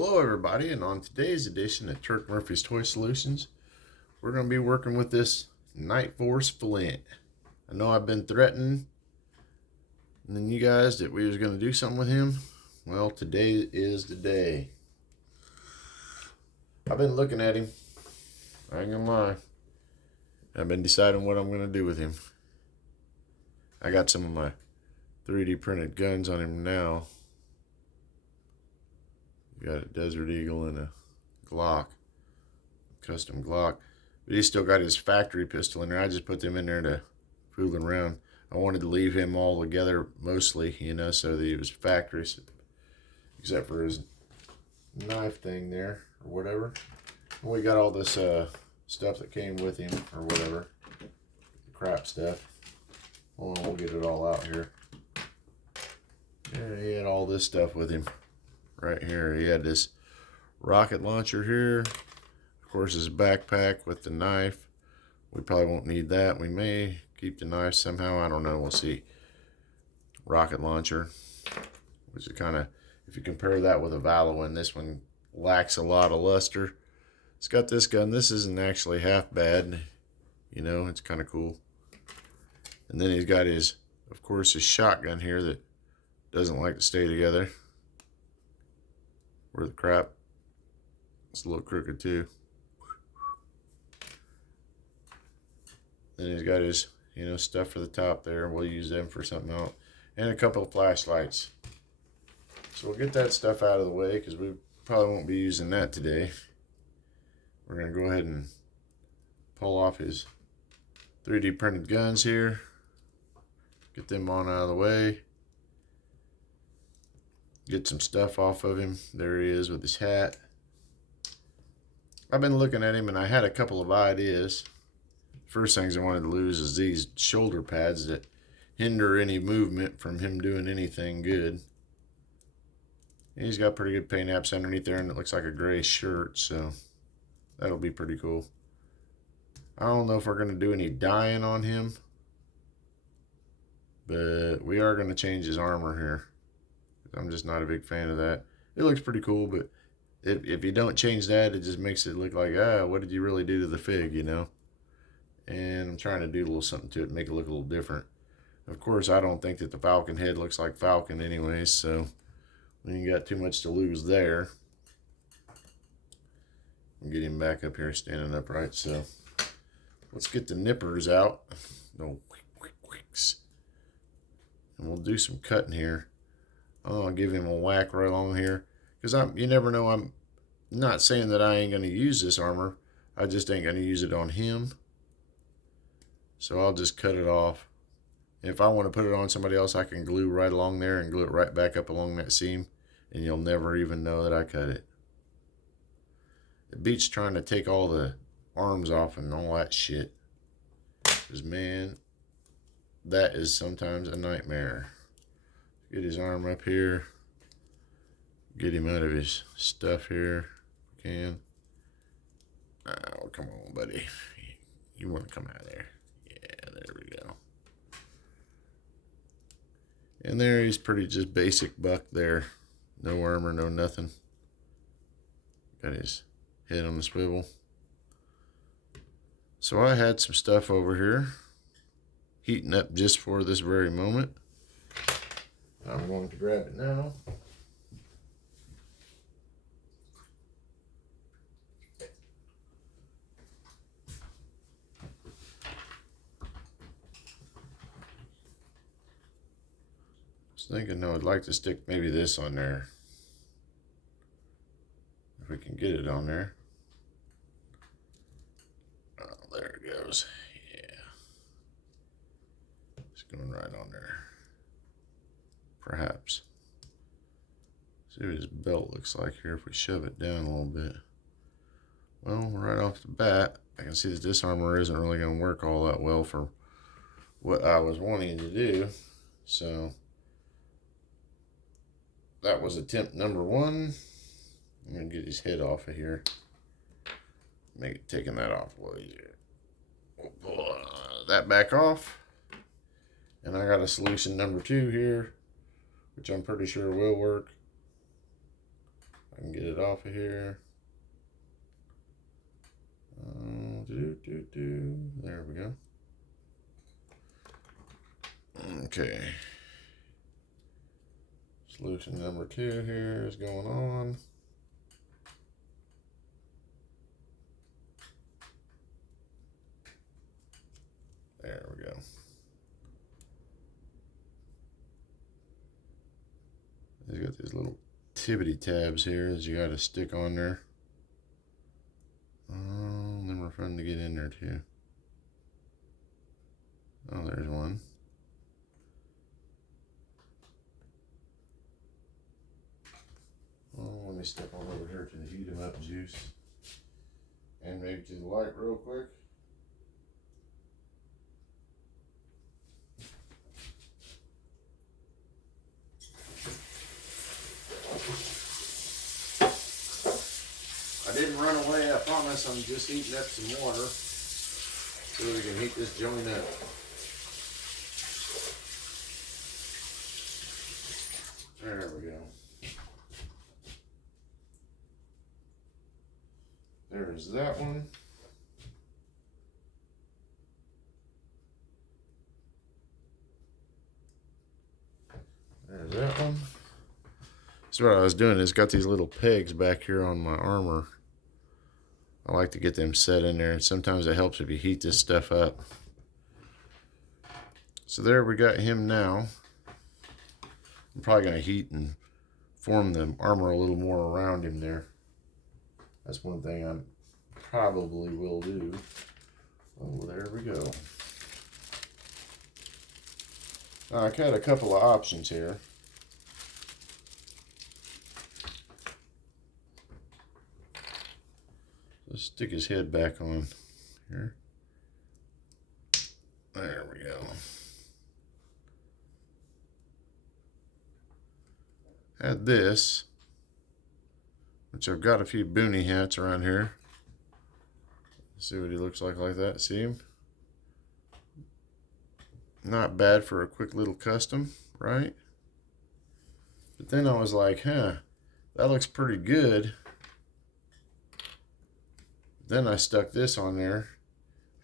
Hello everybody, and on today's edition of Turk Murphy's Toy Solutions, we're going to be working with this Night Force flint. I know I've been threatening you guys that we was going to do something with him. Well, today is the day. I've been looking at him. I ain't gonna lie. I've been deciding what I'm going to do with him. I got some of my 3D printed guns on him now. Got a Desert Eagle and a Glock, custom Glock. But he's still got his factory pistol in there. I just put them in there to fool around. I wanted to leave him all together mostly, you know, so that he was factory, except for his knife thing there or whatever. And we got all this stuff that came with him or whatever, crap stuff. Hold on, we'll get it all out here. Yeah, he had all this stuff with him. Right here, he had this rocket launcher here. Of course, his backpack with the knife. We probably won't need that. We may keep the knife somehow. I don't know. We'll see. Rocket launcher, which is kind of, if you compare that with a Valorant, this one lacks a lot of luster. It's got this gun. This isn't actually half bad. You know, it's kind of cool. And then he's got his, of course, his shotgun here that doesn't like to stay together. Where the crap, it's a little crooked too. Then he's got his, you know, stuff for the top there. We'll use them for something else, and a couple of flashlights. So we'll get that stuff out of the way because we probably won't be using that today. We're gonna go ahead and pull off his 3D printed guns here. Get them on out of the way. Get some stuff off of him. There he is with his hat. I've been looking at him and I had a couple of ideas. First things I wanted to lose is these shoulder pads that hinder any movement from him doing anything good. He's got pretty good paint apps underneath there, and it looks like a gray shirt, so that'll be pretty cool. I don't know if we're going to do any dyeing on him, but we are going to change his armor here. I'm just not a big fan of that. It looks pretty cool, but if you don't change that, it just makes it look like, what did you really do to the fig, you know? And I'm trying to do a little something to it, make it look a little different. Of course, I don't think that the Falcon head looks like Falcon anyways, so we ain't got too much to lose there. I'll get him back up here standing upright, so let's get the nippers out. No quicks. And we'll do some cutting here. I'll give him a whack right along here, because you never know. I'm not saying that I ain't going to use this armor. I just ain't going to use it on him. So I'll just cut it off. And if I want to put it on somebody else, I can glue right along there and glue it right back up along that seam, and you'll never even know that I cut it. It beats trying to take all the arms off and all that shit. Because, man, that is sometimes a nightmare. Get his arm up here. Get him out of his stuff here. Can. Oh, come on, buddy. You want to come out of there. Yeah, there we go. And there he's pretty just basic buck there. No armor, no nothing. Got his head on the swivel. So I had some stuff over here heating up just for this very moment. I'm going to grab it now. I was thinking, no, I'd like to stick maybe this on there. If we can get it on there. Oh, there it goes. Yeah. It's going right on there. Perhaps. See what his belt looks like here if we shove it down a little bit. Well, right off the bat, I can see that this armor isn't really going to work all that well for what I was wanting to do. So that was attempt number one. I'm going to get his head off of here. Make it taking that off a little easier. We'll pull that back off. And I got a solution number two here, which I'm pretty sure will work. I can get it off of here. There we go. Okay. Solution number 2 here is going on. There we go. He's got these little tibbity tabs here that you got to stick on there. Oh, then we're fun to get in there too. Oh, there's one. Oh, let me step on over here to the heat 'em up juice. And maybe to the light real quick. I didn't run away, I promise. I'm just heating up some water so we can heat this joint up. There we go. There's that one. There's that one. So what I was doing is got these little pegs back here on my armor. I like to get them set in there, and sometimes it helps if you heat this stuff up. So there we got him now. I'm probably going to heat and form the armor a little more around him there. That's one thing I probably will do. Oh, there we go. I had a couple of options here. Let's stick his head back on here. There we go. Had this, which I've got a few boonie hats around here. See what he looks like that. See him? Not bad for a quick little custom, right? But then I was like, that looks pretty good. Then I stuck this on there.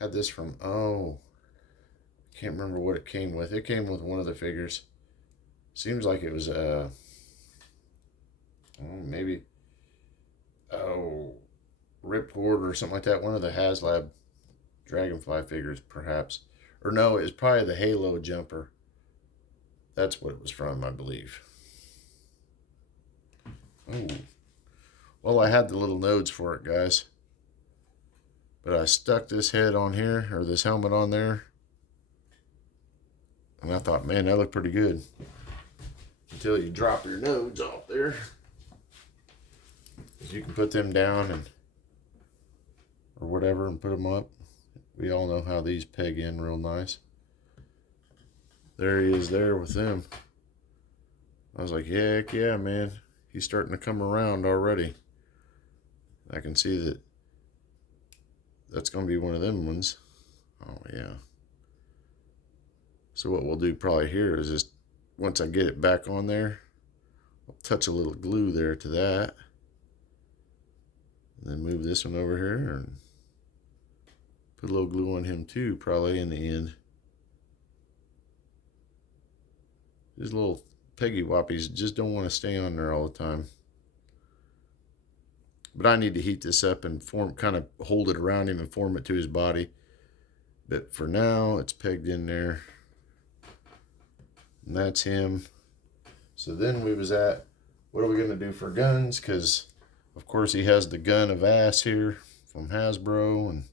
Had this from, can't remember what it came with. It came with one of the figures. Seems like it was maybe Ripcord or something like that. One of the HasLab Dragonfly figures, perhaps. Or no, it was probably the Halo jumper. That's what it was from, I believe. Oh. Well, I had the little nodes for it, guys. But I stuck this head on here, or this helmet on there. And I thought, man, that looked pretty good. Until you drop your nodes off there. You can put them down or whatever and put them up. We all know how these peg in real nice. There he is there with them. I was like, heck yeah, man. He's starting to come around already. I can see that that's going to be one of them ones. Oh, yeah. So what we'll do probably here is just, once I get it back on there, I'll touch a little glue there to that. And then move this one over here and put a little glue on him too, probably in the end. These little peggy whoppies just don't want to stay on there all the time. But I need to heat this up and kind of hold it around him and form it to his body. But for now, it's pegged in there. And that's him. So then we was at, what are we going to do for guns? Because, of course, he has the gun of ass here from Hasbro. And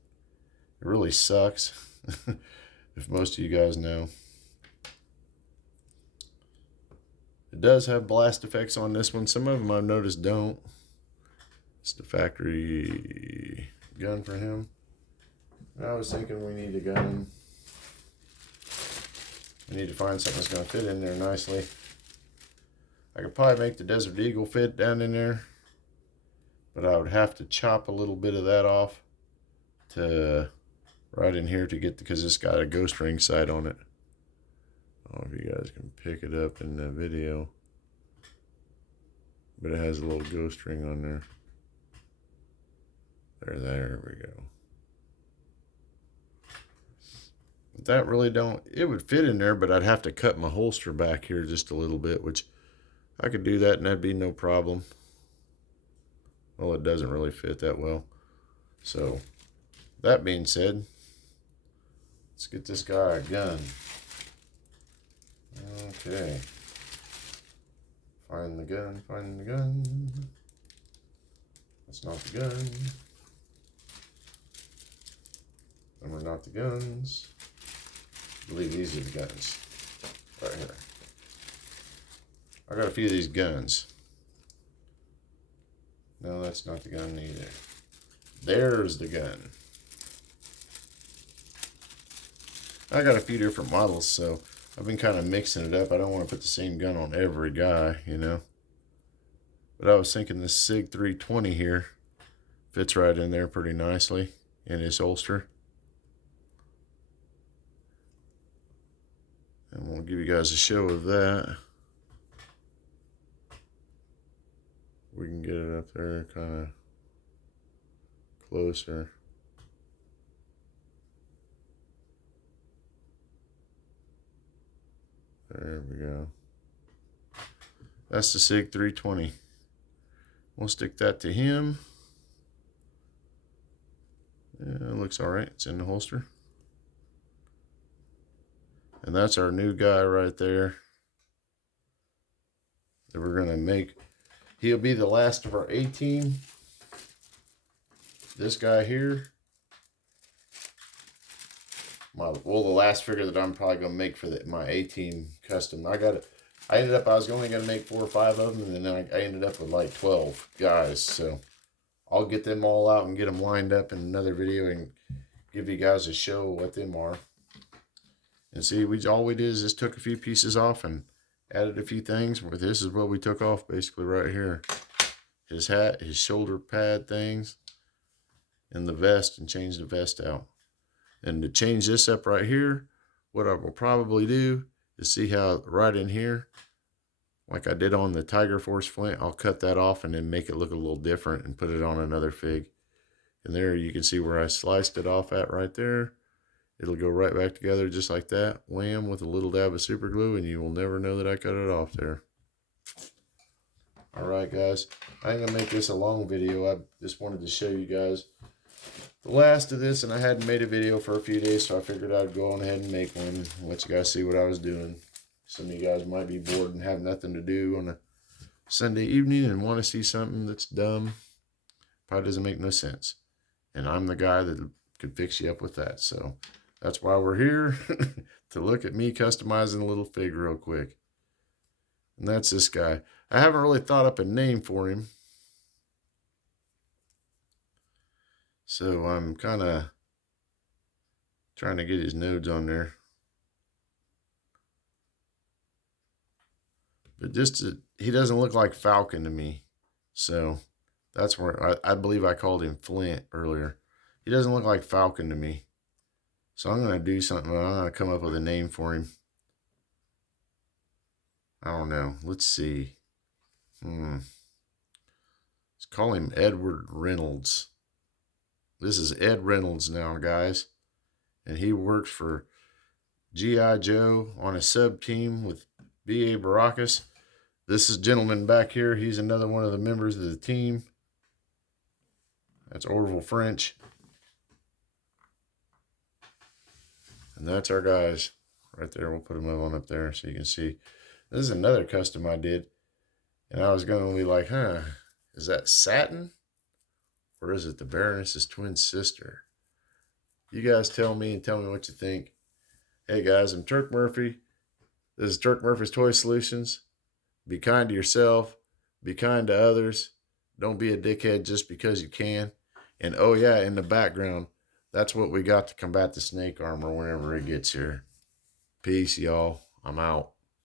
it really sucks, if most of you guys know. It does have blast effects on this one. Some of them I've noticed don't. It's the factory gun for him. I was thinking we need a gun. I need to find something that's going to fit in there nicely. I could probably make the Desert Eagle fit down in there, but I would have to chop a little bit of that off to right in here to get, because it's got a ghost ring sight on it. I don't know if you guys can pick it up in the video. but it has a little ghost ring on there. There we go. But that really don't, it would fit in there, but I'd have to cut my holster back here just a little bit, which I could do that and that'd be no problem. Well, it doesn't really fit that well. So, that being said, let's get this guy a gun. Okay. Find the gun, find the gun. That's not the gun. And we're not the guns. I believe these are the guns. Right here. I got a few of these guns. No, that's not the gun either. There's the gun. I got a few different models, so I've been kind of mixing it up. I don't want to put the same gun on every guy, you know. But I was thinking this SIG 320 here fits right in there pretty nicely in his holster. And we'll give you guys a show of that. We can get it up there kind of closer. There we go. That's the SIG 320. We'll stick that to him. Yeah, it looks all right. It's in the holster. And that's our new guy right there that we're going to make. He'll be the last of our A-team. This guy here. The last figure that I'm probably going to make for my A-team custom. I was only going to make 4 or 5 of them, and then I ended up with like 12 guys. So I'll get them all out and get them lined up in another video and give you guys a show of what them are. And see, all we did is just took a few pieces off and added a few things. This is what we took off basically right here. His hat, his shoulder pad things, and the vest, and changed the vest out. And to change this up right here, what I will probably do is see how right in here, like I did on the Tiger Force Flint, I'll cut that off and then make it look a little different and put it on another fig. And there you can see where I sliced it off at right there. It'll go right back together just like that. Wham, with a little dab of super glue, and you will never know that I cut it off there. Alright guys, I ain't gonna make this a long video. I just wanted to show you guys the last of this, and I hadn't made a video for a few days, so I figured I'd go on ahead and make one and let you guys see what I was doing. Some of you guys might be bored and have nothing to do on a Sunday evening and want to see something that's dumb. Probably doesn't make no sense. And I'm the guy that could fix you up with that. So that's why we're here, to look at me customizing a little fig real quick. And that's this guy. I haven't really thought up a name for him. So I'm kind of trying to get his nodes on there. But he doesn't look like Falcon to me. So that's where I believe I called him Flint earlier. He doesn't look like Falcon to me. So I'm going to do something. I'm going to come up with a name for him. I don't know. Let's see. Let's call him Edward Reynolds. This is Ed Reynolds now, guys. And he works for G.I. Joe on a sub-team with B.A. Baracus. This is gentleman back here. He's another one of the members of the team. That's Orville French. And that's our guys right there. We'll put them on up there so you can see. This is another custom I did. And I was going to be like, is that satin? Or is it the Baroness's twin sister? You guys tell me and tell me what you think. Hey guys, I'm Turk Murphy. This is Turk Murphy's Toy Solutions. Be kind to yourself. Be kind to others. Don't be a dickhead just because you can. And oh yeah, in the background, that's what we got to combat the snake armor whenever it gets here. Peace, y'all. I'm out.